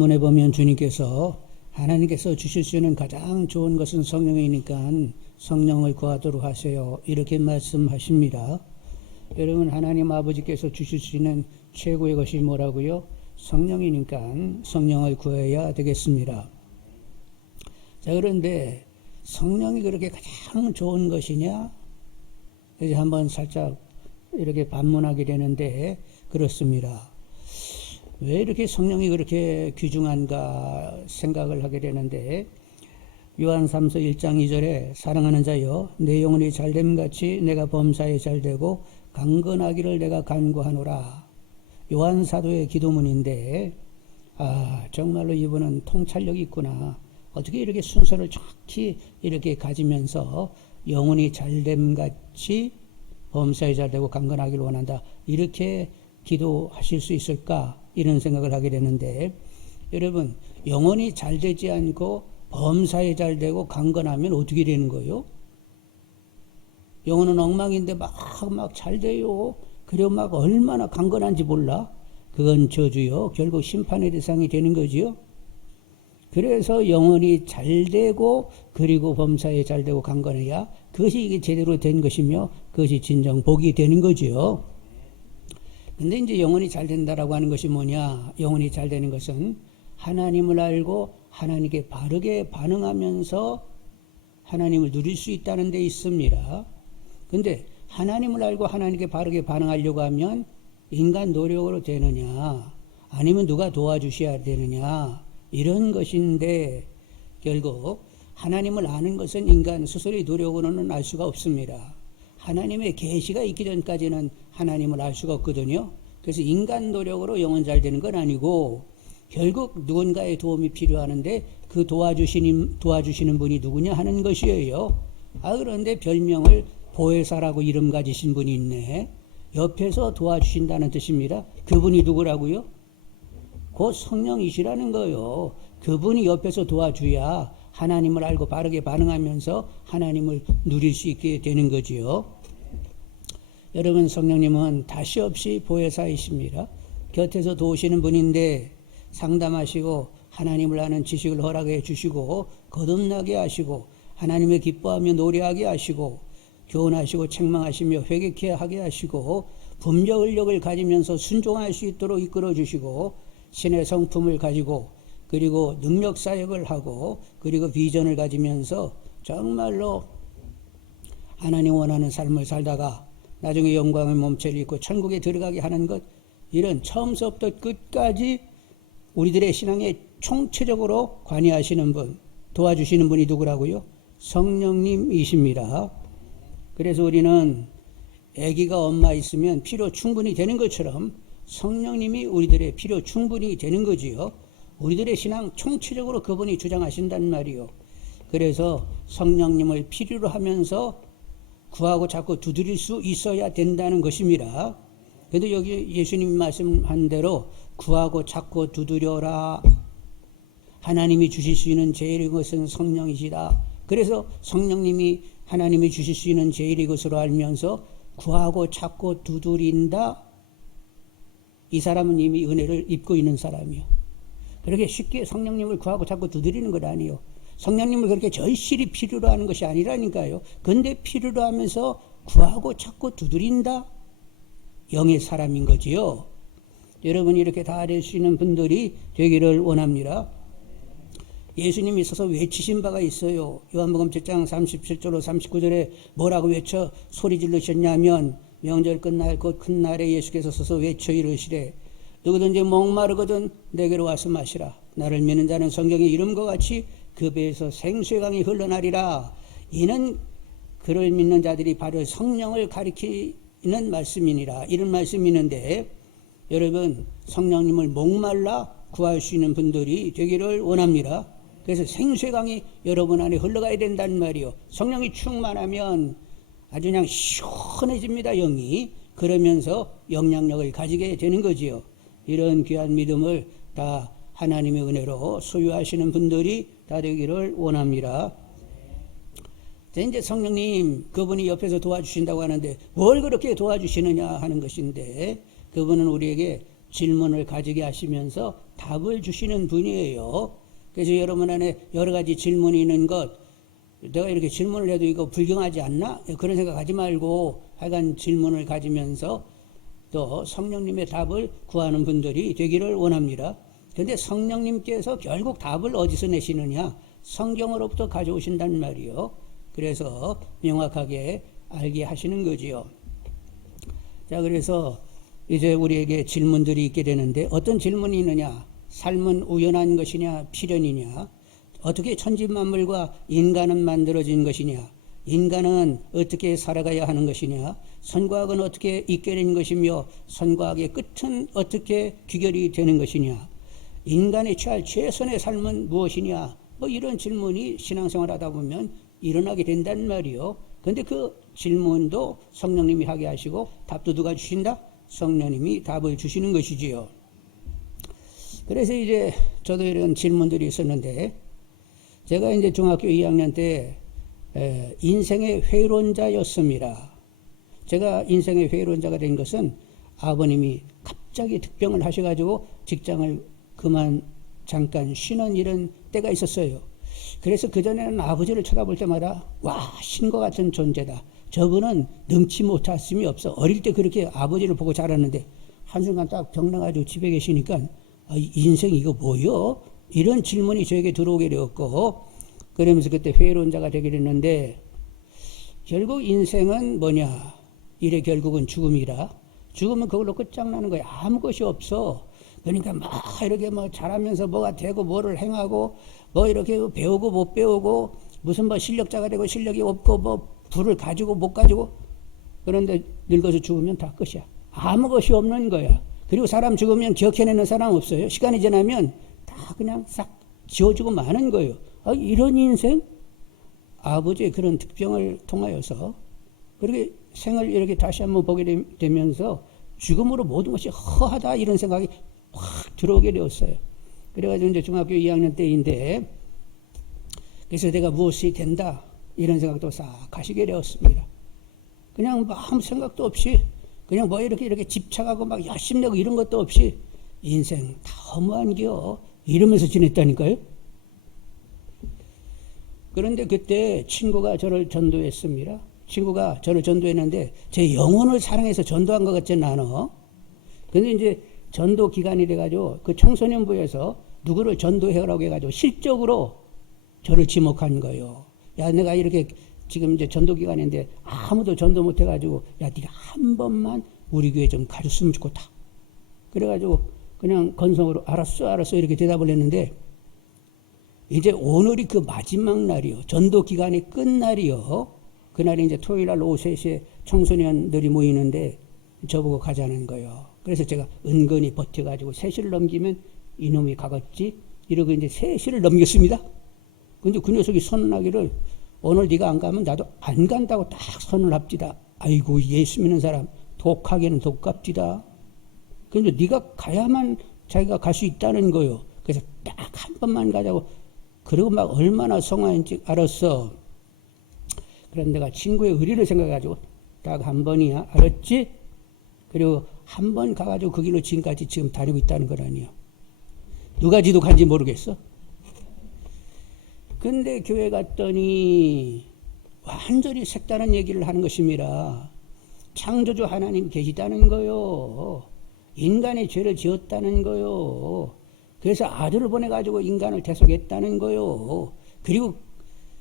본문에 보면 주님께서 하나님께서 주실 수 있는 가장 좋은 것은 성령이니까 성령을 구하도록 하세요. 이렇게 말씀하십니다. 여러분, 하나님 아버지께서 주실 수 있는 최고의 것이 뭐라고요? 성령이니까 성령을 구해야 되겠습니다. 자, 그런데 성령이 그렇게 가장 좋은 것이냐? 이제 한번 살짝 이렇게 반문하게 되는데 그렇습니다. 왜 이렇게 성령이 그렇게 귀중한가 생각을 하게 되는데, 요한 3서 1장 2절에 사랑하는 자여 내 영혼이 잘됨같이 내가 범사에 잘되고 강건하기를 내가 간구하노라. 요한 사도의 기도문인데, 정말로 이분은 통찰력이 있구나. 어떻게 이렇게 순서를 정확히 이렇게 가지면서 영혼이 잘됨같이 범사에 잘되고 강건하기를 원한다, 이렇게 기도하실 수 있을까? 이런 생각을 하게 되는데, 여러분, 영혼이 잘되지 않고 범사에 잘되고 강건하면 어떻게 되는 거예요? 영혼은 엉망인데 막 잘돼요. 그리고 막 얼마나 강건한지 몰라? 그건 저주요. 결국 심판의 대상이 되는 거지요. 그래서 영혼이 잘되고 그리고 범사에 잘되고 강건해야 그것이 이게 제대로 된 것이며 그것이 진정 복이 되는 거지요. 근데 이제 영혼이 잘 된다라고 하는 것이 뭐냐? 영혼이 잘 되는 것은 하나님을 알고 하나님께 바르게 반응하면서 하나님을 누릴 수 있다는 데 있습니다. 근데 하나님을 알고 하나님께 바르게 반응하려고 하면 인간 노력으로 되느냐? 아니면 누가 도와주셔야 되느냐? 이런 것인데, 결국 하나님을 아는 것은 인간 스스로의 노력으로는 알 수가 없습니다. 하나님의 계시가 있기 전까지는 하나님을 알 수가 없거든요. 그래서 인간 노력으로 영혼 잘 되는 건 아니고 결국 누군가의 도움이 필요하는데 그 도와주시는 분이 누구냐 하는 것이에요. 그런데 별명을 보혜사라고 이름 가지신 분이 있네. 옆에서 도와주신다는 뜻입니다. 그분이 누구라고요? 곧 성령이시라는 거예요. 그분이 옆에서 도와줘야 하나님을 알고 바르게 반응하면서 하나님을 누릴 수 있게 되는 거지요. 여러분, 성령님은 다시 없이 보혜사이십니다. 곁에서 도우시는 분인데 상담하시고 하나님을 아는 지식을 허락해 주시고 거듭나게 하시고 하나님을 기뻐하며 노래하게 하시고 교훈하시고 책망하시며 회개케 하게 하시고 분별력을 가지면서 순종할 수 있도록 이끌어 주시고 신의 성품을 가지고 그리고 능력 사역을 하고 그리고 비전을 가지면서 정말로 하나님 원하는 삶을 살다가 나중에 영광의 몸체를 입고 천국에 들어가게 하는 것, 이런 처음서부터 끝까지 우리들의 신앙에 총체적으로 관여하시는 분, 도와주시는 분이 누구라고요? 성령님이십니다. 그래서 우리는 아기가 엄마 있으면 필요 충분히 되는 것처럼 성령님이 우리들의 필요 충분히 되는 거지요. 우리들의 신앙 총체적으로 그분이 주장하신단 말이요. 그래서 성령님을 필요로 하면서 구하고 자꾸 두드릴 수 있어야 된다는 것입니다. 그래도 여기 예수님이 말씀한 대로 구하고 자꾸 두드려라. 하나님이 주실 수 있는 제일의 것은 성령이시다. 그래서 성령님이 하나님이 주실 수 있는 제일의 것으로 알면서 구하고 자꾸 두드린다. 이 사람은 이미 은혜를 입고 있는 사람이요. 그렇게 쉽게 성령님을 구하고 자꾸 두드리는 것 아니에요. 성령님을 그렇게 절실히 필요로 하는 것이 아니라니까요. 근데 필요로 하면서 구하고 자꾸 두드린다? 영의 사람인 거지요. 여러분이 이렇게 다 될 수 있는 분들이 되기를 원합니다. 예수님이 서서 외치신 바가 있어요. 요한복음 7장 37절로 39절에 뭐라고 외쳐 소리 지르셨냐면, 명절 끝날 곧 큰 날에 예수께서 서서 외쳐 이르시되 누구든지 목마르거든 내게로 와서 마시라. 나를 믿는 자는 성경의 이름과 같이 그 배에서 생수의 강이 흘러나리라. 이는 그를 믿는 자들이 바로 성령을 가리키는 말씀이니라. 이런 말씀이 있는데, 여러분, 성령님을 목말라 구할 수 있는 분들이 되기를 원합니다. 그래서 생수의 강이 여러분 안에 흘러가야 된다는 말이요. 성령이 충만하면 아주 그냥 시원해집니다, 영이. 그러면서 영향력을 가지게 되는 거지요. 이런 귀한 믿음을 다 하나님의 은혜로 소유하시는 분들이 다 되기를 원합니다. 이제 성령님, 그분이 옆에서 도와주신다고 하는데 뭘 그렇게 도와주시느냐 하는 것인데, 그분은 우리에게 질문을 가지게 하시면서 답을 주시는 분이에요. 그래서 여러분 안에 여러 가지 질문이 있는 것, 내가 이렇게 질문을 해도 이거 불경하지 않나? 그런 생각하지 말고 하여간 질문을 가지면서 또 성령님의 답을 구하는 분들이 되기를 원합니다. 그런데 성령님께서 결국 답을 어디서 내시느냐? 성경으로부터 가져오신단 말이요. 그래서 명확하게 알게 하시는 거지요. 자, 그래서 이제 우리에게 질문들이 있게 되는데 어떤 질문이 있느냐? 삶은 우연한 것이냐 필연이냐? 어떻게 천지만물과 인간은 만들어진 것이냐? 인간은 어떻게 살아가야 하는 것이냐? 선과 악은 어떻게 있게 된 것이며 선과 악의 끝은 어떻게 귀결이 되는 것이냐? 인간이 취할 최선의 삶은 무엇이냐? 뭐 이런 질문이 신앙생활 하다 보면 일어나게 된단 말이요. 그런데 그 질문도 성령님이 하게 하시고 답도 누가 주신다? 성령님이 답을 주시는 것이지요. 그래서 이제 저도 이런 질문들이 있었는데 제가 이제 중학교 2학년 때 인생의 회론자였습니다. 제가 인생의 회론자가 된 것은 아버님이 갑자기 득병을 하셔가지고 직장을 그만 잠깐 쉬는 이런 때가 있었어요. 그래서 그전에는 아버지를 쳐다볼 때마다 와, 신과 같은 존재다. 저분은 능치 못하심이 없어. 어릴 때 그렇게 아버지를 보고 자랐는데 한순간 딱 병나가지고 집에 계시니까 인생 이거 뭐요? 이런 질문이 저에게 들어오게 되었고 그러면서 그때 회론자가 되게 됐는데 결국 인생은 뭐냐? 이래 결국은 죽음이라. 죽으면 그걸로 끝장나는 거야. 아무 것이 없어. 그러니까 막 이렇게 뭐 잘하면서 뭐가 되고 뭐를 행하고 뭐 이렇게 배우고 못 배우고 무슨 뭐 실력자가 되고 실력이 없고 뭐 부를 가지고 못 가지고 그런데 늙어서 죽으면 다 끝이야. 아무 것이 없는 거야. 그리고 사람 죽으면 기억해내는 사람 없어요. 시간이 지나면 다 그냥 싹 지워지고 마는 거예요. 이런 인생? 아버지의 그런 특병을 통하여서 그렇게 생을 이렇게 다시 한번 보게 되면서 죽음으로 모든 것이 허하다 이런 생각이 확 들어오게 되었어요. 그래가지고 이제 중학교 2학년 때인데 그래서 내가 무엇이 된다 이런 생각도 싹 가시게 되었습니다. 그냥 뭐 아무 생각도 없이 그냥 뭐 이렇게 집착하고 막 열심히 내고 이런 것도 없이 인생 다 허무한겨 이러면서 지냈다니까요. 그런데 그때 친구가 저를 전도했습니다. 친구가 저를 전도했는데 제 영혼을 사랑해서 전도한 것 같지는 않아. 근데 이제 전도 기간이 돼가지고 그 청소년부에서 누구를 전도해라고 해가지고 실적으로 저를 지목한 거예요. 야, 내가 이렇게 지금 이제 전도 기간인데 아무도 전도 못 해가지고 야, 네가 한 번만 우리 교회 좀 가줬으면 좋겠다. 그래가지고 그냥 건성으로 알았어 이렇게 대답을 했는데 이제 오늘이 그 마지막 날이요. 전도 기간이 끝날이요. 그날이 이제 토요일 날 오후 3시에 청소년들이 모이는데 저보고 가자는 거예요. 그래서 제가 은근히 버텨가지고 3시를 넘기면 이놈이 가겠지? 이러고 이제 3시를 넘겼습니다. 근데 그 녀석이 선언하기를 오늘 네가 안 가면 나도 안 간다고 딱 선을 합디다. 아이고 예수 믿는 사람 독하게는 독갑디다. 근데 네가 가야만 자기가 갈 수 있다는 거예요. 그래서 딱 한 번만 가자고 그리고 막 얼마나 성화인지 알았어. 그런데 내가 친구의 의리를 생각해가지고 딱 한 번이야. 알았지? 그리고 한 번 가가지고 그 길로 지금까지 지금 다니고 있다는 거라니요. 누가 지독한지 모르겠어. 근데 교회 갔더니 완전히 색다른 얘기를 하는 것입니다. 창조주 하나님 계시다는 거요. 인간의 죄를 지었다는 거요. 그래서 아들을 보내가지고 인간을 대속했다는 거요. 그리고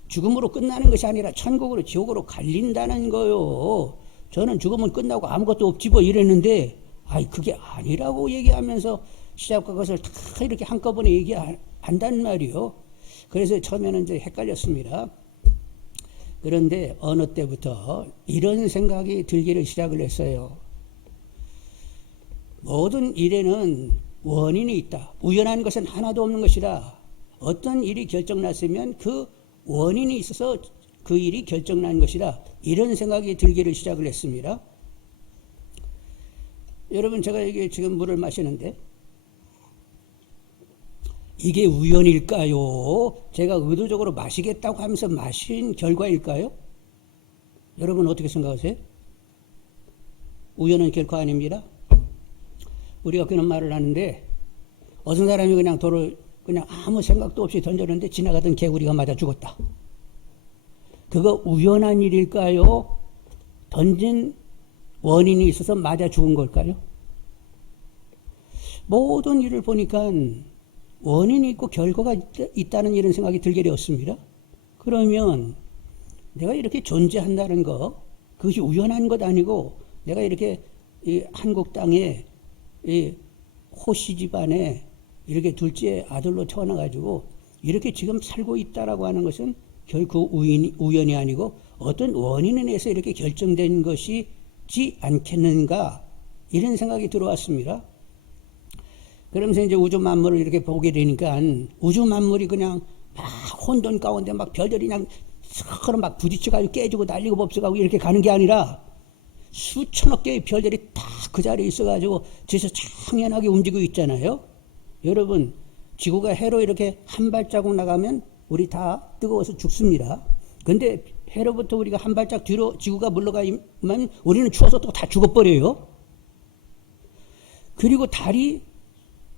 죽음으로 끝나는 것이 아니라 천국으로 지옥으로 갈린다는 거요. 저는 죽으면 끝나고 아무것도 없지 뭐 이랬는데 그게 아니라고 얘기하면서 시작과 것을 다 이렇게 한꺼번에 얘기한단 말이요. 그래서 처음에는 이제 헷갈렸습니다. 그런데 어느 때부터 이런 생각이 들기를 시작을 했어요. 모든 일에는 원인이 있다. 우연한 것은 하나도 없는 것이다. 어떤 일이 결정났으면 그 원인이 있어서 그 일이 결정난 것이다. 이런 생각이 들기를 시작을 했습니다. 여러분 제가 이게 지금 물을 마시는데 이게 우연일까요? 제가 의도적으로 마시겠다고 하면서 마신 결과일까요? 여러분 어떻게 생각하세요? 우연은 결코 아닙니다. 우리가 그런 말을 하는데 어떤 사람이 그냥 돌을 그냥 아무 생각도 없이 던졌는데 지나가던 개구리가 맞아 죽었다. 그거 우연한 일일까요? 던진 원인이 있어서 맞아 죽은 걸까요? 모든 일을 보니까 원인이 있고 결과가 있다는 이런 생각이 들게 되었습니다. 그러면 내가 이렇게 존재한다는 거, 그것이 우연한 것 아니고 내가 이렇게 이 한국 땅에 이 호씨 집안에 이렇게 둘째 아들로 태어나가지고 이렇게 지금 살고 있다라고 하는 것은 결코 우연이 아니고 어떤 원인에 의해서 이렇게 결정된 것이지 않겠는가, 이런 생각이 들어왔습니다. 그러면서 이제 우주 만물을 이렇게 보게 되니까 우주 만물이 그냥 막 혼돈 가운데 막 별들이 그냥 서로 막 부딪혀가지고 깨지고 날리고 법석하고 이렇게 가는 게 아니라 수천억 개의 별들이 다 그 자리에 있어가지고 저기서 창연하게 움직이고 있잖아요. 여러분, 지구가 해로 이렇게 한 발자국 나가면 우리 다 뜨거워서 죽습니다. 근데 해로부터 우리가 한 발짝 뒤로 지구가 물러가면 우리는 추워서 또 다 죽어버려요. 그리고 달이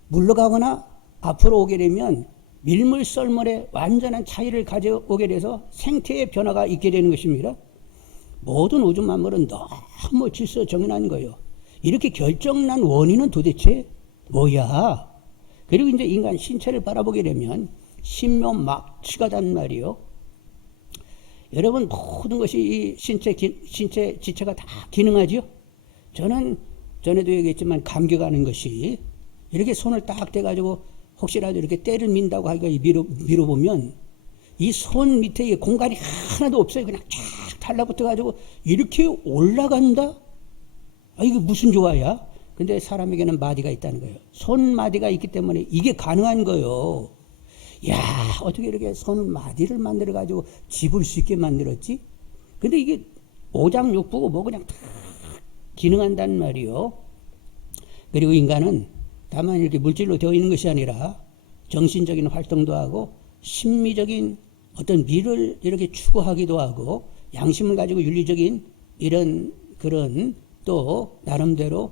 물러가거나 앞으로 오게 되면 밀물 썰물의 완전한 차이를 가져오게 돼서 생태의 변화가 있게 되는 것입니다. 모든 우주 만물은 너무 질서 정연한 거예요. 이렇게 결정난 원인은 도대체 뭐야? 그리고 이제 인간 신체를 바라보게 되면 신묘막취가 단 말이요. 여러분, 모든 것이 이 신체 지체가 다 기능하죠. 저는 전에도 얘기했지만 감격하는 것이 이렇게 손을 딱 대가지고 혹시라도 이렇게 때를 민다고 하기가 밀어보면 이 손 밑에 공간이 하나도 없어요. 그냥 쫙 달라붙어가지고 이렇게 올라간다? 아, 이게 무슨 조화야? 근데 사람에게는 마디가 있다는 거예요. 손마디가 있기 때문에 이게 가능한 거예요. 야, 어떻게 이렇게 손마디를 만들어가지고 집을 수 있게 만들었지? 근데 이게 오장육부고 뭐 그냥 다 기능한단 말이요. 그리고 인간은 다만 이렇게 물질로 되어 있는 것이 아니라 정신적인 활동도 하고 심미적인 어떤 미를 이렇게 추구하기도 하고 양심을 가지고 윤리적인 이런 그런 또 나름대로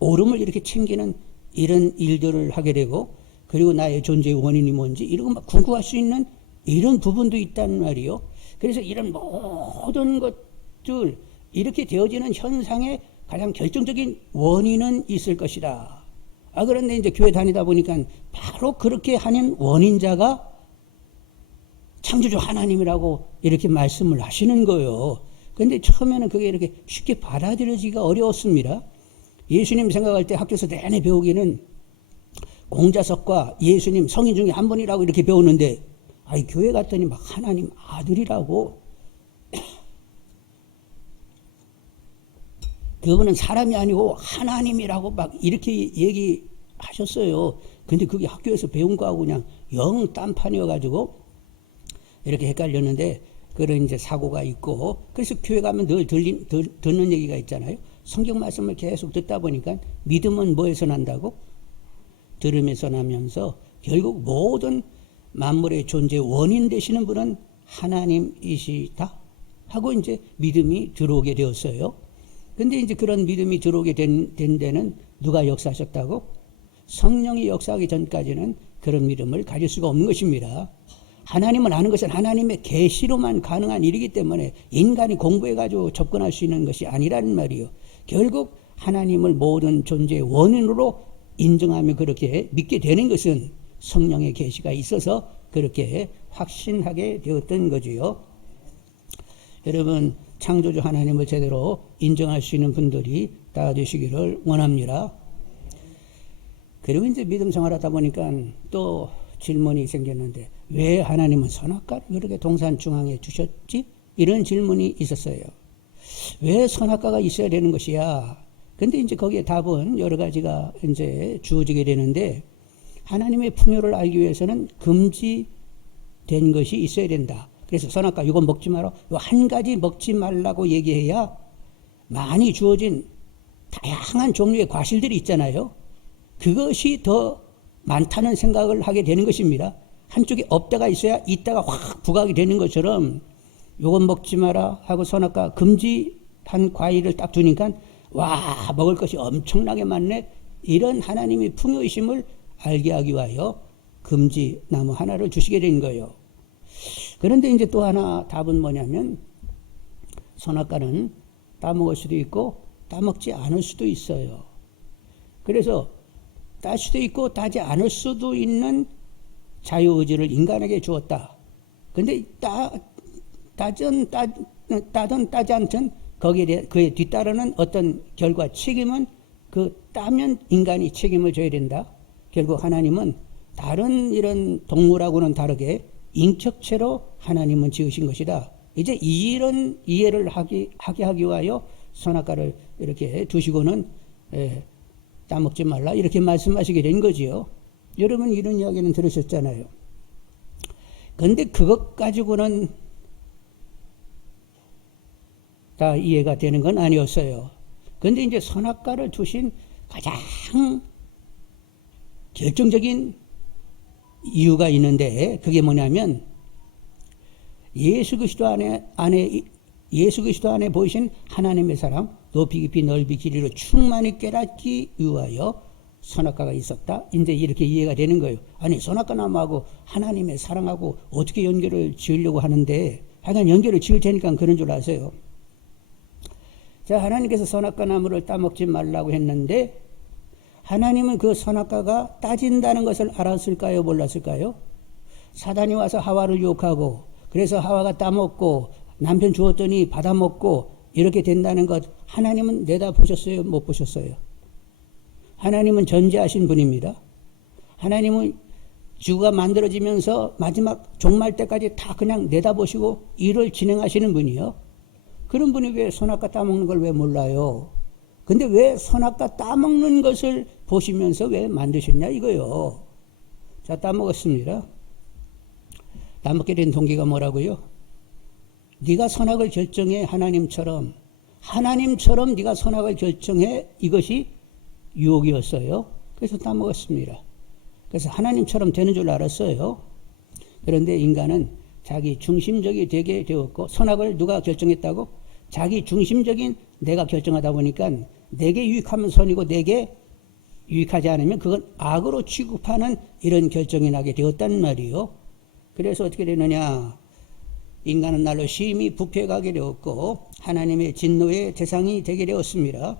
옳음을 이렇게 챙기는 이런 일들을 하게 되고, 그리고 나의 존재의 원인이 뭔지 이런 거 막 궁금할 수 있는 이런 부분도 있단 말이요. 그래서 이런 모든 것들 이렇게 되어지는 현상의 가장 결정적인 원인은 있을 것이다. 아, 그런데 이제 교회 다니다 보니까 바로 그렇게 하는 원인자가 창조주 하나님이라고 이렇게 말씀을 하시는 거예요. 근데 처음에는 그게 이렇게 쉽게 받아들여지기가 어려웠습니다. 예수님 생각할 때 학교에서 내내 배우기는 공자석과 예수님 성인 중에 한 분이라고 이렇게 배우는데, 아이 교회 갔더니 막 하나님 아들이라고, 그분은 사람이 아니고 하나님이라고 막 이렇게 얘기하셨어요. 근데 그게 학교에서 배운 거하고 그냥 영 딴판이어가지고 이렇게 헷갈렸는데, 그런 이제 사고가 있고, 그래서 교회 가면 늘 듣는 얘기가 있잖아요. 성경 말씀을 계속 듣다 보니까 믿음은 뭐에서 난다고? 들음에서 나면서 결국 모든 만물의 존재의 원인 되시는 분은 하나님이시다 하고 이제 믿음이 들어오게 되었어요. 근데 이제 그런 믿음이 들어오게 된 데는 누가 역사하셨다고? 성령이 역사하기 전까지는 그런 믿음을 가질 수가 없는 것입니다. 하나님을 아는 것은 하나님의 계시로만 가능한 일이기 때문에 인간이 공부해가지고 접근할 수 있는 것이 아니라는 말이에요. 결국 하나님을 모든 존재의 원인으로 인정하며 그렇게 믿게 되는 것은 성령의 계시가 있어서 그렇게 확신하게 되었던 거지요. 여러분, 창조주 하나님을 제대로 인정할 수 있는 분들이 다 되시기를 원합니다. 그리고 이제 믿음 생활하다 보니까 또 질문이 생겼는데, 왜 하나님은 선악과를 그렇게 동산 중앙에 두셨지? 이런 질문이 있었어요. 왜 선악과가 있어야 되는 것이야? 근데 이제 거기에 답은 여러 가지가 이제 주어지게 되는데, 하나님의 풍요를 알기 위해서는 금지된 것이 있어야 된다. 그래서 선악과 이거 먹지 마라, 요 한 가지 먹지 말라고 얘기해야 많이 주어진 다양한 종류의 과실들이 있잖아요. 그것이 더 많다는 생각을 하게 되는 것입니다. 한쪽에 없다가 있어야 있다가 확 부각이 되는 것처럼, 요건 먹지 마라 하고 선악과 금지한 과일을 딱 두니까 와, 먹을 것이 엄청나게 많네, 이런 하나님의 풍요이심을 알게 하기 위하여 금지 나무 하나를 주시게 된 거예요. 그런데 이제 또 하나 답은 뭐냐면 선악과는 따먹을 수도 있고 따먹지 않을 수도 있어요. 그래서 딸 수도 있고 따지 않을 수도 있는 자유의지를 인간에게 주었다. 근데 따든 따지 않든 거기에 대해 그에 뒤따르는 어떤 결과 책임은 그 따면 인간이 책임을 져야 된다. 결국 하나님은 다른 이런 동물하고는 다르게 인격체로 하나님은 지으신 것이다. 이제 이런 이해를 하게 하기 위하여 선악과를 이렇게 두시고는 따먹지 말라 이렇게 말씀하시게 된 거지요. 여러분 이런 이야기는 들으셨잖아요. 그런데 그것 가지고는 다 이해가 되는 건 아니었어요. 그런데 이제 선악과를 두신 가장 결정적인 이유가 있는데 그게 뭐냐면 예수 그리스도 안에 보이신 하나님의 사랑 높이 깊이 넓이 길이로 충만히 깨닫기 위하여 선악과가 있었다. 이제 이렇게 이해가 되는 거예요. 아니 선악과 나무하고 하나님의 사랑하고 어떻게 연결을 지으려고 하는데 하여간 연결을 지을 테니까 그런 줄 아세요. 자, 하나님께서 선악과 나무를 따먹지 말라고 했는데 하나님은 그 선악과가 따진다는 것을 알았을까요? 몰랐을까요? 사단이 와서 하와를 유혹하고 그래서 하와가 따먹고 남편 주었더니 받아먹고 이렇게 된다는 것 하나님은 내다보셨어요? 못 보셨어요? 하나님은 전지하신 분입니다. 하나님은 지구가 만들어지면서 마지막 종말 때까지 다 그냥 내다보시고 일을 진행하시는 분이요. 그런 분이 왜 선악과 따먹는 걸 왜 몰라요? 근데 왜 선악과 따먹는 것을 보시면서 왜 만드셨냐 이거요. 자, 따먹었습니다. 따먹게 된 동기가 뭐라고요? 네가 선악을 결정해 하나님처럼 네가 선악을 결정해 이것이 유혹이었어요. 그래서 따먹었습니다. 그래서 하나님처럼 되는 줄 알았어요. 그런데 인간은 자기 중심적이 되게 되었고 선악을 누가 결정했다고? 자기 중심적인 내가 결정하다 보니까 내게 유익하면 선이고 내게 유익하지 않으면 그건 악으로 취급하는 이런 결정이 나게 되었단 말이요. 그래서 어떻게 되느냐? 인간은 날로 심히 부패하게 되었고 하나님의 진노의 대상이 되게 되었습니다.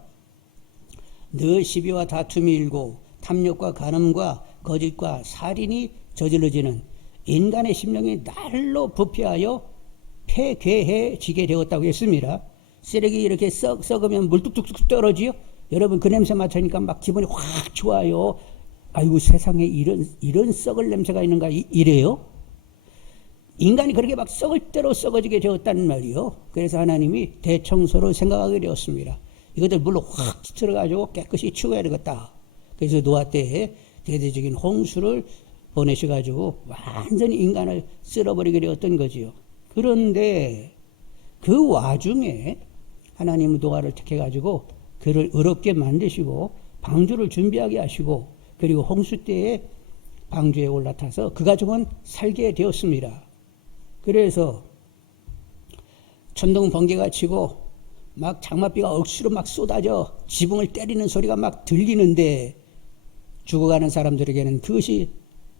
늘 시비와 다툼이 일고 탐욕과 간음과 거짓과 살인이 저질러지는 인간의 심령이 날로 부패하여 폐괴해지게 되었다고 했습니다. 쓰레기 이렇게 썩으면 물 뚝뚝뚝 떨어지요. 여러분 그 냄새 맡으니까 막 기분이 확 좋아요. 아이고 세상에 이런 썩을 냄새가 있는가 이래요. 인간이 그렇게 막 썩을 대로 썩어지게 되었다는 말이요. 그래서 하나님이 대청소를 생각하게 되었습니다. 이것들 물로 확 들어가지고 깨끗이 치워야 되겠다. 그래서 노아 때에 대대적인 홍수를 보내셔가지고 완전히 인간을 쓸어버리게 되었던 거지요. 그런데 그 와중에 하나님은 노아를 택해가지고 그를 의롭게 만드시고 방주를 준비하게 하시고 그리고 홍수 때에 방주에 올라타서 그 가족은 살게 되었습니다. 그래서 천둥 번개가 치고 막 장맛비가 억수로 막 쏟아져 지붕을 때리는 소리가 막 들리는데 죽어가는 사람들에게는 그것이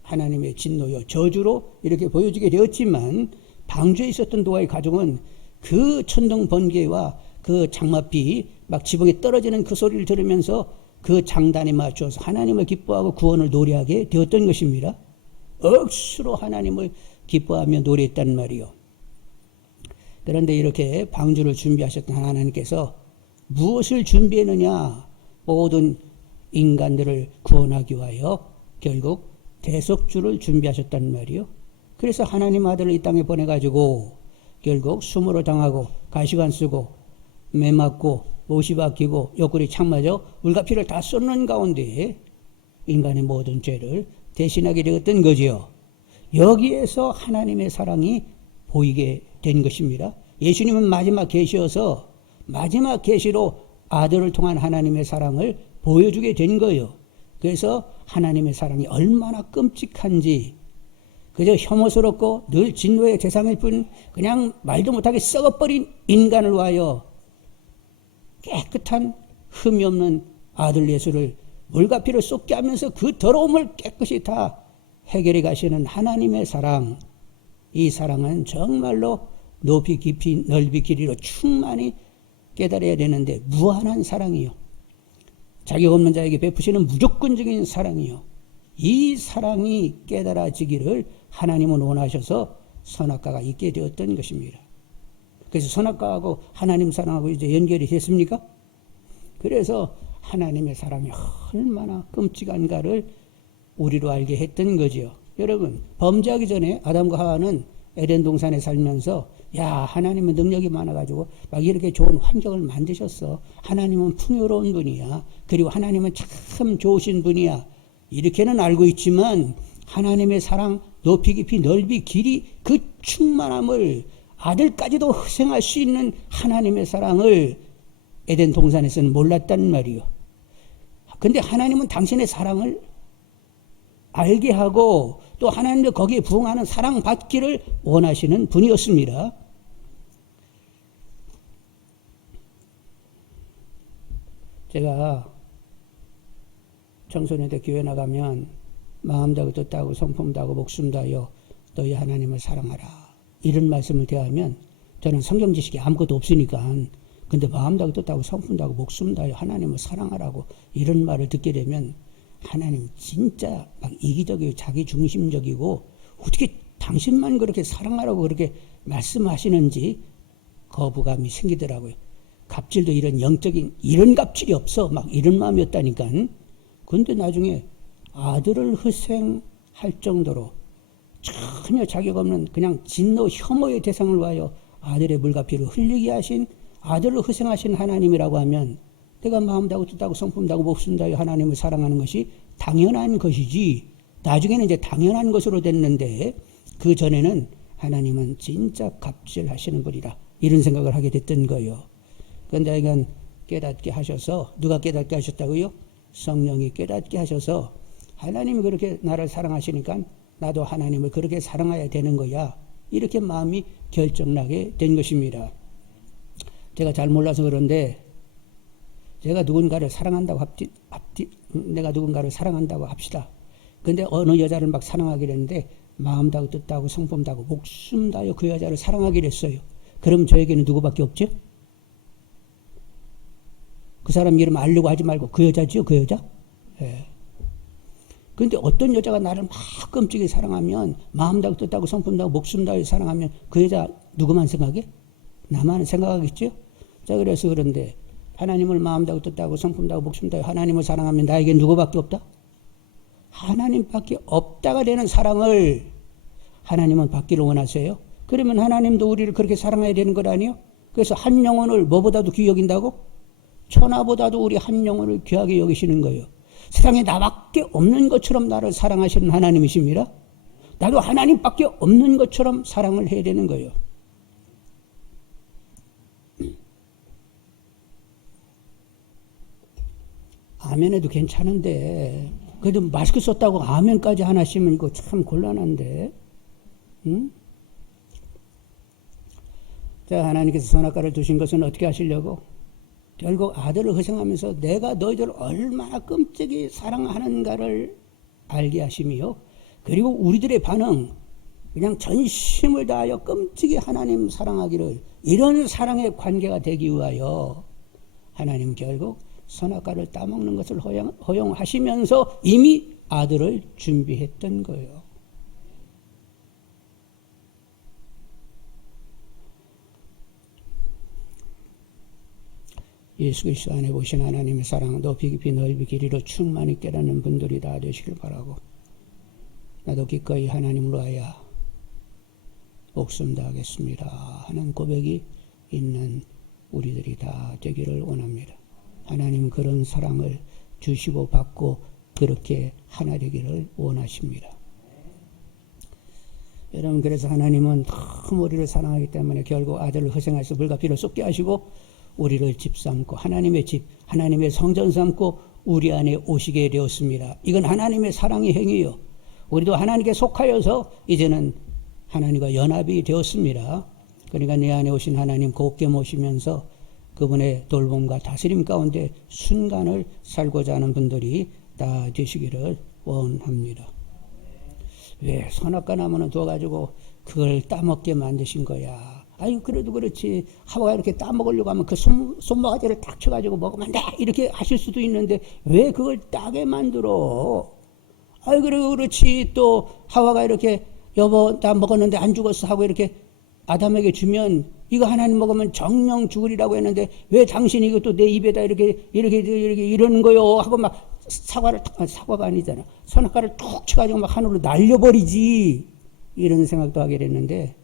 하나님의 진노요 저주로 이렇게 보여지게 되었지만 방주에 있었던 노아의 가족은 그 천둥 번개와 그 장맛비 막 지붕에 떨어지는 그 소리를 들으면서 그 장단에 맞춰서 하나님을 기뻐하고 구원을 노래하게 되었던 것입니다. 억수로 하나님을 기뻐하며 노래했단 말이요. 그런데 이렇게 방주를 준비하셨던 하나님께서 무엇을 준비했느냐? 모든 인간들을 구원하기 위하여 결국 대속주를 준비하셨단 말이요. 그래서 하나님 아들을 이 땅에 보내가지고 결국 수모를 당하고 가시관 쓰고 매 맞고 못이 박히고 옆구리 창 맞아 물과 피를 다 쏟는 가운데 인간의 모든 죄를 대신하게 되었던 거지요. 여기에서 하나님의 사랑이 보이게 된 것입니다. 예수님은 마지막 계시여서 마지막 계시로 아들을 통한 하나님의 사랑을 보여주게 된 거예요. 그래서 하나님의 사랑이 얼마나 끔찍한지 그저 혐오스럽고 늘 진노의 대상일 뿐 그냥 말도 못하게 썩어버린 인간을 위하여 깨끗한 흠이 없는 아들 예수를 물과 피를 쏟게 하면서 그 더러움을 깨끗이 다 해결해 가시는 하나님의 사랑, 이 사랑은 정말로 높이 깊이 넓이 길이로 충만히 깨달아야 되는데 무한한 사랑이요, 자격 없는 자에게 베푸시는 무조건적인 사랑이요, 이 사랑이 깨달아지기를 하나님은 원하셔서 선악과가 있게 되었던 것입니다. 그래서 선악과하고 하나님 사랑하고 이제 연결이 됐습니까? 그래서 하나님의 사랑이 얼마나 끔찍한가를 우리로 알게 했던 거지요. 여러분, 범죄하기 전에 아담과 하와는 에덴 동산에 살면서 야, 하나님은 능력이 많아가지고 막 이렇게 좋은 환경을 만드셨어. 하나님은 풍요로운 분이야. 그리고 하나님은 참 좋으신 분이야. 이렇게는 알고 있지만 하나님의 사랑 높이 깊이 넓이 길이 그 충만함을, 아들까지도 희생할 수 있는 하나님의 사랑을 에덴 동산에서는 몰랐단 말이요. 근데 하나님은 당신의 사랑을 알게 하고 또 하나님도 거기에 부응하는 사랑받기를 원하시는 분이었습니다. 제가 청소년 때 교회 나가면 마음 다하고 뜻 다하고 성품 다하고 목숨 다하여 너희 하나님을 사랑하라, 이런 말씀을 대하면 저는 성경 지식이 아무것도 없으니까, 근데 마음 다하고 뜻 다하고 성품 다하고 목숨 다하여 하나님을 사랑하라고 이런 말을 듣게 되면 하나님 진짜 막 이기적이고 자기중심적이고 어떻게 당신만 그렇게 사랑하라고 그렇게 말씀하시는지 거부감이 생기더라고요. 갑질도 이런 영적인 이런 갑질이 없어, 막 이런 마음이었다니까. 그런데 나중에 아들을 희생할 정도로 전혀 자격 없는 그냥 진노 혐오의 대상을 위하여 아들의 물과 피를 흘리게 하신, 아들을 희생하신 하나님이라고 하면 내가 마음 다하고 뜻 다하고 성품 다하고 목숨 다하여 하나님을 사랑하는 것이 당연한 것이지, 나중에는 이제 당연한 것으로 됐는데 그 전에는 하나님은 진짜 갑질하시는 분이라 이런 생각을 하게 됐던 거예요. 그런데 이건 깨닫게 하셔서, 누가 깨닫게 하셨다고요? 성령이 깨닫게 하셔서 하나님이 그렇게 나를 사랑하시니까 나도 하나님을 그렇게 사랑해야 되는 거야, 이렇게 마음이 결정나게 된 것입니다. 제가 잘 몰라서 그런데 제가 누군가를 사랑한다고 내가 누군가를 사랑한다고 합시다. 근데 어느 여자를 막 사랑하기로 했는데 마음 다하고 뜻 다하고 성품 다하고 목숨 다하여 그 여자를 사랑하기로 했어요. 그럼 저에게는 누구밖에 없죠? 그 사람 이름 알려고 하지 말고 그 여자지요, 그 여자? 예. 그런데 어떤 여자가 나를 막 끔찍이 사랑하면, 마음 다하고 뜻 다하고 성품 다하고 목숨 다하여 사랑하면 그 여자 누구만 생각해? 나만 생각하겠죠? 자, 그래서 그런데 하나님을 마음 다하고 뜻 다하고 성품 다하고 목숨 다하여 하나님을 사랑하면 나에게 누구밖에 없다? 하나님밖에 없다가 되는 사랑을 하나님은 받기를 원하세요. 그러면 하나님도 우리를 그렇게 사랑해야 되는 것 아니에요? 그래서 한 영혼을 뭐보다도 귀히 여긴다고? 천하보다도 우리 한 영혼을 귀하게 여기시는 거예요. 세상에 나밖에 없는 것처럼 나를 사랑하시는 하나님이십니다. 나도 하나님밖에 없는 것처럼 사랑을 해야 되는 거예요. 아멘해도 괜찮은데, 그래도 마스크 썼다고 아멘까지 하나 씩은 이거 참 곤란한데, 응? 자, 하나님께서 선악과를 두신 것은 어떻게 하시려고? 결국 아들을 희생하면서 내가 너희들을 얼마나 끔찍이 사랑하는가를 알게 하심이요, 그리고 우리들의 반응, 그냥 전심을 다하여 끔찍이 하나님 사랑하기를, 이런 사랑의 관계가 되기 위하여 하나님 결국 선악과를 따먹는 것을 허용하시면서 이미 아들을 준비했던 거예요. 예수 그리스도 안에 보신 하나님의 사랑 높이 깊이 넓이 길이로 충만히 깨닫는 분들이 다 되시길 바라고, 나도 기꺼이 하나님으로 하여 목숨 다하겠습니다 하는 고백이 있는 우리들이 다 되기를 원합니다. 하나님은 그런 사랑을 주시고 받고 그렇게 하나 되기를 원하십니다. 여러분, 그래서 하나님은 너무 우리를 사랑하기 때문에 결국 아들을 희생하셔서 물과 피를 쏟게 하시고 우리를 집 삼고 하나님의 집, 하나님의 성전 삼고 우리 안에 오시게 되었습니다. 이건 하나님의 사랑의 행위요. 우리도 하나님께 속하여서 이제는 하나님과 연합이 되었습니다. 그러니까 내 안에 오신 하나님 곱게 모시면서 그분의 돌봄과 다스림 가운데 순간을 살고자 하는 분들이 다 되시기를 원합니다. 왜 선악과 나무는 둬가지고 그걸 따먹게 만드신 거야? 아유, 그래도 그렇지. 하와가 이렇게 따먹으려고 하면 그 손모가지를 딱 쳐가지고 먹으면 안 돼! 이렇게 하실 수도 있는데 왜 그걸 따게 만들어? 아유, 그리고 그렇지. 또 하와가 이렇게 여보, 나 먹었는데 안 죽었어 하고 이렇게 아담에게 주면 이거 하나님 먹으면 정령 죽으리라고 했는데 왜 당신이 이것도 내 입에다 이렇게 이러는 거요? 하고 막 사과가 아니잖아. 선악과를 툭 쳐가지고 막 하늘로 날려버리지. 이런 생각도 하게 됐는데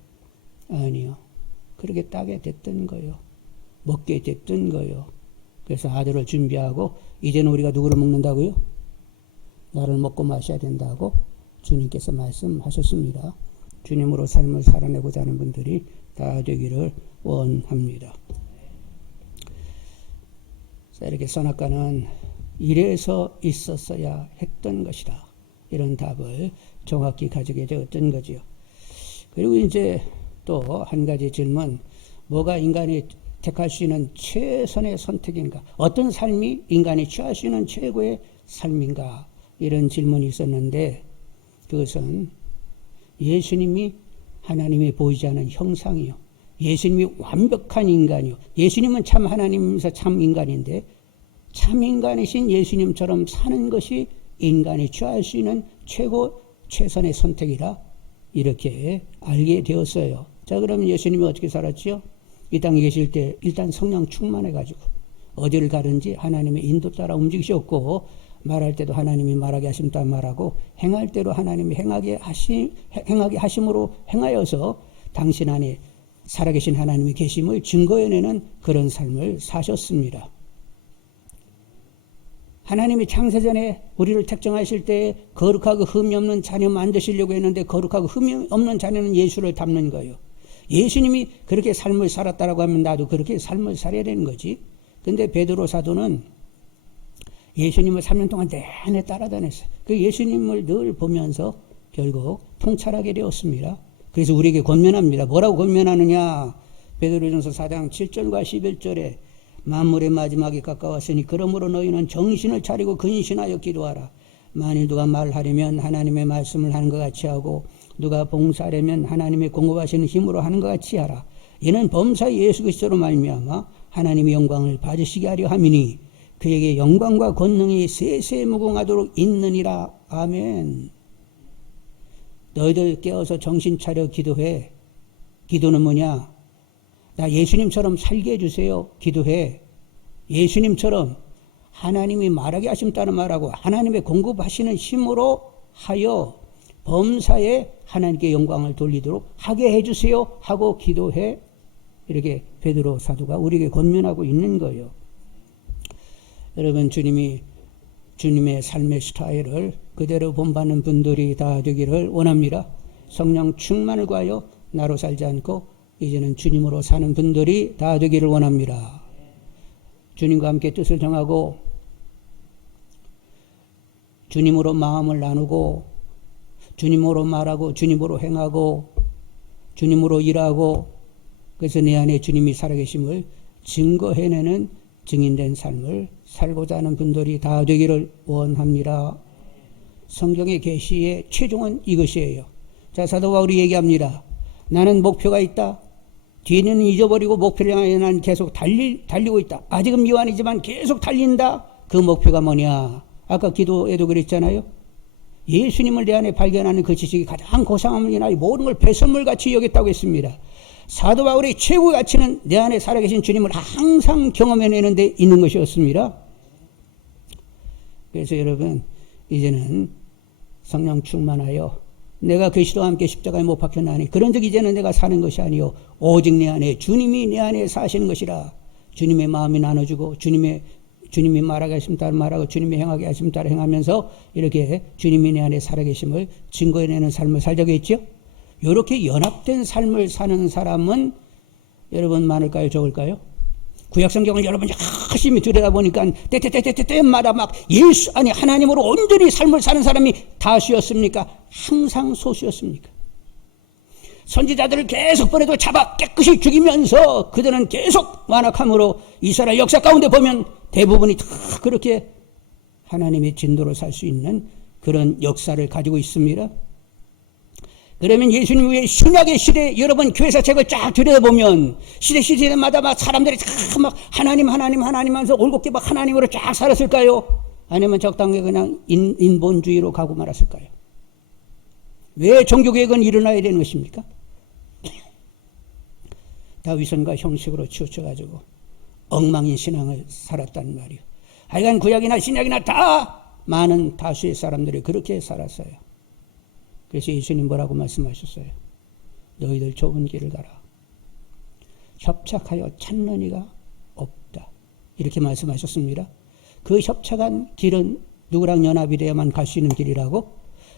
아니요. 그렇게 따게 됐던 거요. 먹게 됐던 거요. 그래서 아들을 준비하고 이제는 우리가 누구를 먹는다고요? 나를 먹고 마셔야 된다고 주님께서 말씀하셨습니다. 주님으로 삶을 살아내고자 하는 분들이 다 되기를 원합니다. 자, 이렇게 선악과는 이래서 있었어야 했던 것이다. 이런 답을 정확히 가지게 되었던 거지요. 그리고 이제 또 한 가지 질문, 뭐가 인간이 택할 수 있는 최선의 선택인가? 어떤 삶이 인간이 취할 수 있는 최고의 삶인가? 이런 질문이 있었는데 그것은 예수님이 하나님이 보이지 않는 형상이요. 예수님이 완벽한 인간이요. 예수님은 참 하나님이면서 참 인간인데 참 인간이신 예수님처럼 사는 것이 인간이 취할 수 있는 최선의 선택이라 이렇게 알게 되었어요. 자, 그러면 예수님이 어떻게 살았지요? 이 땅에 계실 때 일단 성령 충만해가지고 어디를 가든지 하나님의 인도 따라 움직이셨고 말할 때도 하나님이 말하게 하심 따라 말하고 행할 때로 하나님이 행하게 하심으로 행하여서 당신 안에 살아계신 하나님이 계심을 증거해내는 그런 삶을 사셨습니다. 하나님이 창세전에 우리를 택정하실 때 거룩하고 흠이 없는 자녀 만드시려고 했는데 거룩하고 흠이 없는 자녀는 예수를 닮는 거예요. 예수님이 그렇게 삶을 살았다라고 하면 나도 그렇게 삶을 살아야 되는 거지. 근데 베드로 사도는 예수님을 3년 동안 내내 따라다녔어요. 그 예수님을 늘 보면서 결국 통찰하게 되었습니다. 그래서 우리에게 권면합니다. 뭐라고 권면하느냐? 베드로전서 4장 7절과 11절에 만물의 마지막이 가까웠으니 그러므로 너희는 정신을 차리고 근신하여 기도하라. 만일 누가 말하려면 하나님의 말씀을 하는 것 같이 하고 누가 봉사하려면 하나님의 공급하시는 힘으로 하는 것 같이 하라. 이는 범사 예수 그리스도로 말미암아 하나님의 영광을 받으시게 하려 함이니 그에게 영광과 권능이 세세무궁하도록 있느니라. 아멘. 너희들 깨어서 정신 차려 기도해. 기도는 뭐냐? 나 예수님처럼 살게 해주세요. 기도해. 예수님처럼 하나님이 말하게 하심 따라 말하고 하나님의 공급하시는 힘으로 하여 범사에 하나님께 영광을 돌리도록 하게 해주세요 하고 기도해. 이렇게 베드로 사도가 우리에게 권면하고 있는 거예요. 여러분, 주님의 삶의 스타일을 그대로 본받는 분들이 다 되기를 원합니다. 성령 충만을 구하여 나로 살지 않고 이제는 주님으로 사는 분들이 다 되기를 원합니다. 주님과 함께 뜻을 정하고 주님으로 마음을 나누고 주님으로 말하고 주님으로 행하고 주님으로 일하고 그래서 내 안에 주님이 살아계심을 증거해내는 증인된 삶을 살고자 하는 분들이 다 되기를 원합니다. 성경의 계시의 최종은 이것이에요. 자, 사도 바울이 얘기합니다. 나는 목표가 있다. 뒤는 잊어버리고 목표를 향해 나는 계속 달리고 있다. 아직은 미완이지만 계속 달린다. 그 목표가 뭐냐? 아까 기도에도 그랬잖아요. 예수님을 내 안에 발견하는 그 지식이 가장 고상함이나 모든 걸 배설물같이 여겼다고 했습니다. 사도 바울의 최고의 가치는 내 안에 살아계신 주님을 항상 경험해내는 데 있는 것이었습니다. 그래서 여러분, 이제는 성령 충만하여 내가 그리스도와 함께 십자가에 못 박혔나니 그런즉 이제는 내가 사는 것이 아니요 오직 내 안에 주님이 내 안에 사시는 것이라. 주님의 마음이 나눠주고 주님이 말하게 하심 따라 말하고 주님이 행하게 하심 따라 행하면서 이렇게 주님이 내 안에 살아계심을 증거해내는 삶을 살자고 했죠. 이렇게 연합된 삶을 사는 사람은 여러분 많을까요? 적을까요? 구약성경을 여러분이 열심히 들여다보니까 때마다 막 하나님으로 온전히 삶을 사는 사람이 다수였습니까? 항상 소수였습니까? 선지자들을 계속 보내도 잡아 깨끗이 죽이면서 그들은 계속 완악함으로 이스라엘 역사 가운데 보면 대부분이 다 그렇게 하나님의 진도로 살 수 있는 그런 역사를 가지고 있습니다. 그러면 예수님 외에 신약의 시대 여러분 교회사 책을 쫙 들여다보면 시대마다 막 사람들이 막 하나님 하면서 올곧게 막 하나님으로 쫙 살았을까요? 아니면 적당히 그냥 인본주의로 가고 말았을까요? 왜 종교개혁은 일어나야 되는 것입니까? 다 위선과 형식으로 치우쳐가지고 엉망인 신앙을 살았단 말이요. 하여간 구약이나 신약이나 다 많은 다수의 사람들이 그렇게 살았어요. 그래서 예수님 뭐라고 말씀하셨어요? 너희들 좁은 길을 가라. 협착하여 찾는 이가 없다. 이렇게 말씀하셨습니다. 그 협착한 길은 누구랑 연합이 돼야만 갈 수 있는 길이라고?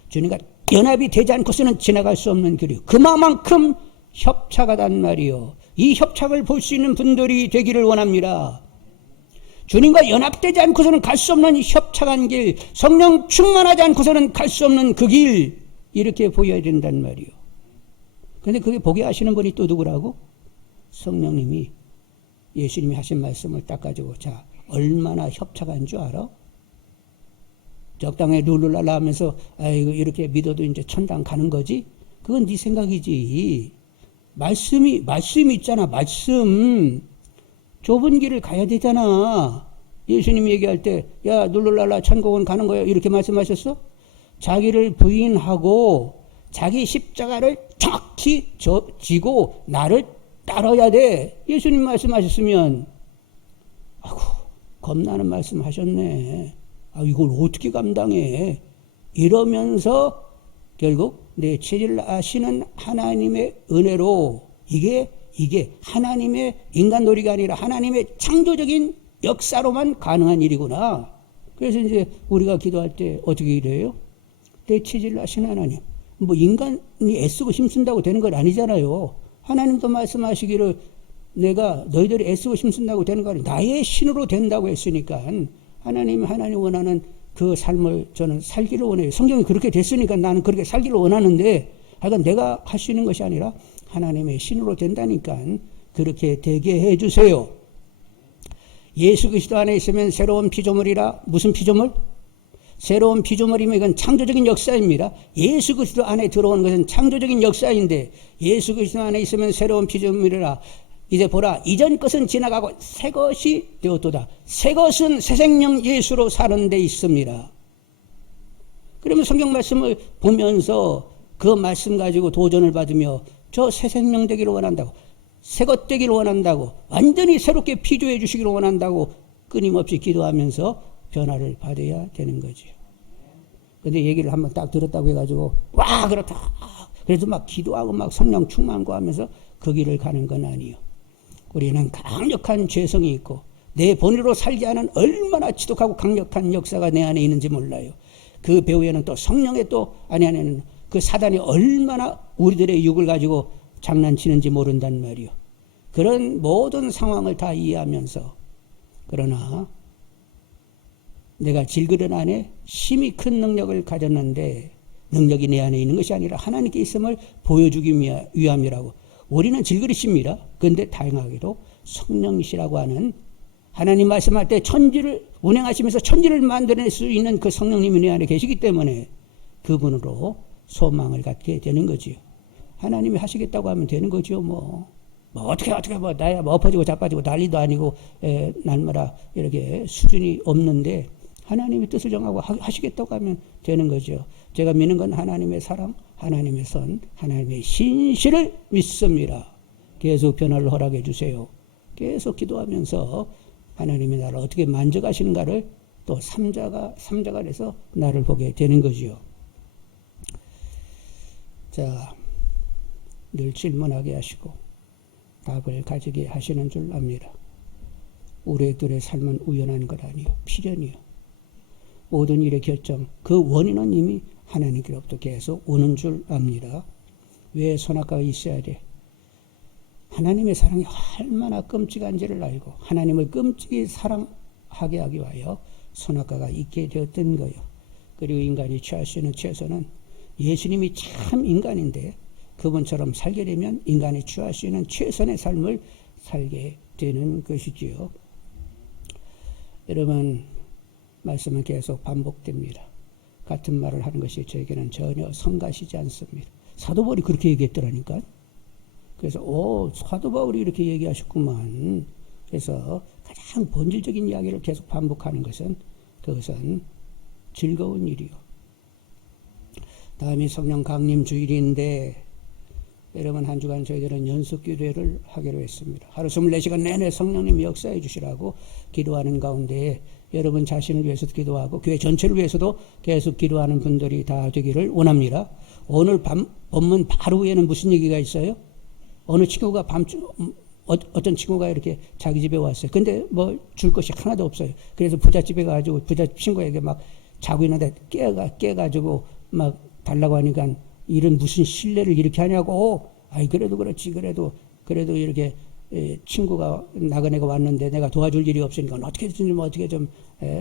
주님과 연합이 되지 않고서는 지나갈 수 없는 길이요. 그만큼 협착하단 말이요. 이 협착을 볼 수 있는 분들이 되기를 원합니다. 주님과 연합되지 않고서는 갈 수 없는 협착한 길, 성령 충만하지 않고서는 갈 수 없는 그 길, 이렇게 보여야 된단 말이요. 그런데 그게 보게 하시는 분이 또 누구라고? 성령님이 예수님이 하신 말씀을 딱 가지고 자 얼마나 협착한 줄 알아? 적당히 룰루랄라 하면서 아이고 이렇게 믿어도 이제 천당 가는 거지? 그건 네 생각이지. 말씀이 있잖아. 말씀. 좁은 길을 가야 되잖아. 예수님이 얘기할 때 야 룰루랄라 천국은 가는 거야 이렇게 말씀하셨어? 자기를 부인하고 자기 십자가를 정확히 지고 나를 따라야 돼. 예수님 말씀하셨으면 아이고 겁나는 말씀하셨네. 아 이걸 어떻게 감당해? 이러면서 결국 내 체질을 아시는 하나님의 은혜로 이게 하나님의 인간놀이가 아니라 하나님의 창조적인 역사로만 가능한 일이구나. 그래서 이제 우리가 기도할 때 어떻게 기도해요? 내 체질을 아시는 하나님. 뭐 인간이 애쓰고 힘쓴다고 되는 건 아니잖아요. 하나님도 말씀하시기를 내가 너희들이 애쓰고 힘쓴다고 되는 거 아니라 나의 신으로 된다고 했으니까 하나님 원하는 그 삶을 저는 살기를 원해요. 성경이 그렇게 됐으니까 나는 그렇게 살기를 원하는데 하여간 내가 할 수 있는 것이 아니라 하나님의 신으로 된다니까 그렇게 되게 해주세요. 예수 그리스도 안에 있으면 새로운 피조물이라. 무슨 피조물? 새로운 피조물이면 이건 창조적인 역사입니다. 예수 그리스도 안에 들어오는 것은 창조적인 역사인데 예수 그리스도 안에 있으면 새로운 피조물이라. 이제 보라 이전 것은 지나가고 새 것이 되었도다. 새 것은 새 생명 예수로 사는 데 있습니다. 그러면 성경 말씀을 보면서 그 말씀 가지고 도전을 받으며 저 새 생명 되기를 원한다고, 새 것 되기를 원한다고, 완전히 새롭게 피조해 주시기를 원한다고 끊임없이 기도하면서 변화를 받아야 되는 거죠. 근데 얘기를 한번 딱 들었다고 해가지고 와 그렇다 그래서 막 기도하고 막 성령 충만고 하면서 그 길을 가는 건 아니에요. 우리는 강력한 죄성이 있고 내 본의로 살지 않은 얼마나 지독하고 강력한 역사가 내 안에 있는지 몰라요. 그 배후에는 또 성령의 또 안에는 그 사단이 얼마나 우리들의 육을 가지고 장난치는지 모른단 말이요. 그런 모든 상황을 다 이해하면서 그러나 내가 질그릇 안에 힘이 큰 능력을 가졌는데 능력이 내 안에 있는 것이 아니라 하나님께 있음을 보여주기 위함이라고. 우리는 질그릇입니다. 그런데 다행하게도 성령이시라고 하는 하나님 말씀할 때 천지를 운행하시면서 천지를 만들어낼 수 있는 그 성령님이 내 안에 계시기 때문에 그분으로 소망을 갖게 되는 거지요. 하나님이 하시겠다고 하면 되는 거죠. 뭐 어떻게 나야 뭐 엎어지고 자빠지고 난리도 아니고 날마다 이렇게 수준이 없는데 하나님이 뜻을 정하고 하시겠다고 하면 되는 거죠. 제가 믿는 건 하나님의 사랑, 하나님의 선, 하나님의 신실을 믿습니다. 계속 변화를 허락해 주세요. 계속 기도하면서 하나님이 나를 어떻게 만져가시는가를 또 삼자가 돼서 나를 보게 되는 거지요. 자, 늘 질문하게 하시고 답을 가지게 하시는 줄 압니다. 우리들의 삶은 우연한 것 아니요, 필연이요. 모든 일의 결정, 그 원인은 이미 하나님께로부터 계속 오는 줄 압니다. 왜 선악과가 있어야 돼? 하나님의 사랑이 얼마나 끔찍한지를 알고 하나님을 끔찍히 사랑하게 하기 위하여 선악과가 있게 되었던 거예요. 그리고 인간이 취할 수 있는 최선은 예수님이 참 인간인데 그분처럼 살게 되면 인간이 취할 수 있는 최선의 삶을 살게 되는 것이지요. 여러분 말씀은 계속 반복됩니다. 같은 말을 하는 것이 저에게는 전혀 성가시지 않습니다. 사도 바울이 그렇게 얘기했더라니까. 그래서 사도 바울이 이렇게 얘기하셨구만. 그래서 가장 본질적인 이야기를 계속 반복하는 것은 그것은 즐거운 일이요. 다음이 성령 강림 주일인데 여러분 한 주간 저희들은 연속기도회를 하기로 했습니다. 하루 24시간 내내 성령님이 역사해 주시라고 기도하는 가운데 여러분 자신을 위해서도 기도하고 교회 전체를 위해서도 계속 기도하는 분들이 다 되기를 원합니다. 오늘 본문 바로 위에는 무슨 얘기가 있어요? 어느 친구가 어떤 친구가 이렇게 자기 집에 왔어요. 근데 뭐 줄 것이 하나도 없어요. 그래서 부잣집에 가지고 부잣집 친구에게 막 자고 있는데 깨가지고 막 달라고 하니까 이런 무슨 신뢰를 이렇게 하냐고. 아이 그래도 그렇지. 그래도 이렇게 친구가 나그네가 왔는데 내가 도와줄 일이 없으니까 어떻게 좀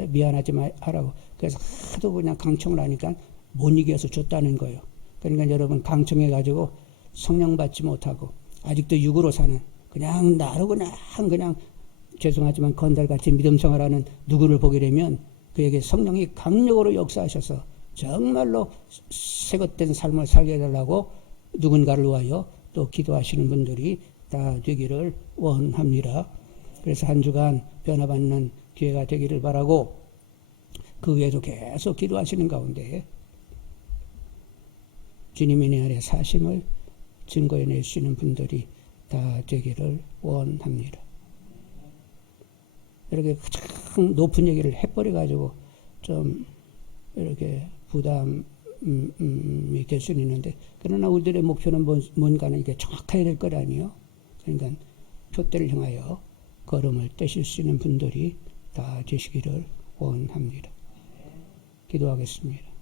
미안하지 하라고. 그래서 하도 그냥 강청을 하니까 못 이겨서 줬다는 거예요. 그러니까 여러분 강청해가지고 성령 받지 못하고 아직도 육으로 사는 그냥 나로 그냥 죄송하지만 건달같이 믿음생활하는 누구를 보게 되면 그에게 성령이 강력으로 역사하셔서 정말로 새것된 삶을 살게 해달라고 누군가를 위하여 또 기도하시는 분들이 다 되기를 원합니다. 그래서 한 주간 변화받는 기회가 되기를 바라고 그 외에도 계속 기도하시는 가운데 주님의 내 안에 사심을 증거해낼 수 있는 분들이 다 되기를 원합니다. 이렇게 가장 높은 얘기를 해버려가지고 좀 이렇게 부담이 될 수는 있는데 그러나 우리들의 목표는 뭔가는 이게 정확해야 될 것 아니에요. 그러니까 표대를 향하여 걸음을 떼실 수 있는 분들이 다 되시기를 원합니다. 기도하겠습니다.